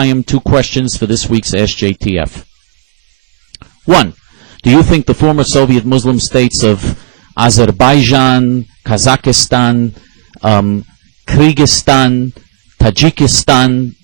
Chaim, 2 questions for this week's Ask JTF. 1. Do you think the former Soviet Muslim states of Azerbaijan, Kazakhstan, Kyrgyzstan, Tajikistan,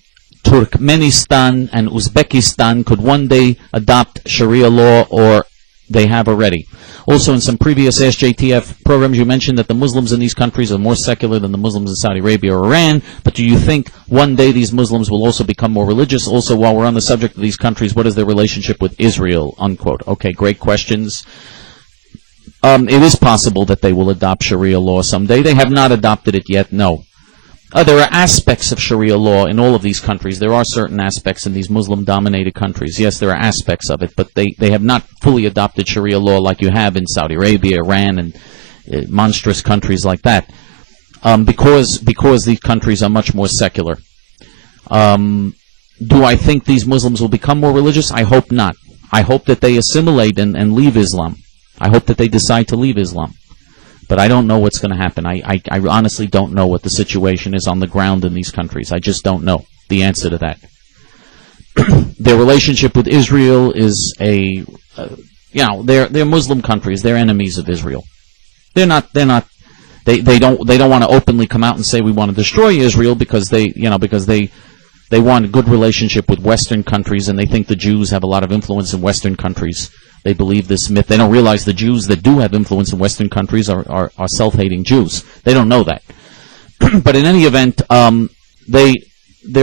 Turkmenistan, and Uzbekistan could one day adopt Sharia law, or they have already? Also, in some previous Ask JTF programs, you mentioned that the Muslims in these countries are more secular than the Muslims in Saudi Arabia or Iran, but do you think one day these Muslims will also become more religious? Also, while we're on the subject of these countries, what is their relationship with Israel, unquote? Okay, great questions. It is possible that they will adopt Sharia law someday. They have not adopted it yet, no. There are aspects of Sharia law in all of these countries. There are certain aspects in these Muslim-dominated countries. Yes, there are aspects of it, but they have not fully adopted Sharia law like you have in Saudi Arabia, Iran, and monstrous countries like that, because these countries are much more secular. Do I think these Muslims will become more religious? I hope not. I hope that they assimilate and leave Islam. I hope that they decide to leave Islam. But I don't know what's going to happen. I honestly don't know what the situation is on the ground in these countries. I just don't know the answer to that. Their relationship with Israel is they're Muslim countries. They're enemies of Israel. They don't want to openly come out and say we want to destroy Israel because they want a good relationship with Western countries, and they think the Jews have a lot of influence in Western countries. They believe this myth. They don't realize the Jews that do have influence in Western countries are self-hating Jews. They don't know that. But in any event, their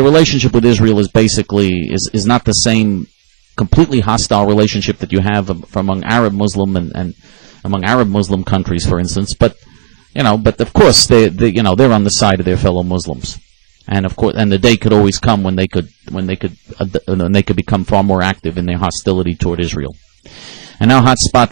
relationship with Israel is basically is not the same completely hostile relationship that you have among Arab Muslim and among Arab Muslim countries, for instance. But of course they're on the side of their fellow Muslims. And of course, and the day could always come when they could become far more active in their hostility toward Israel. And now, hotspot.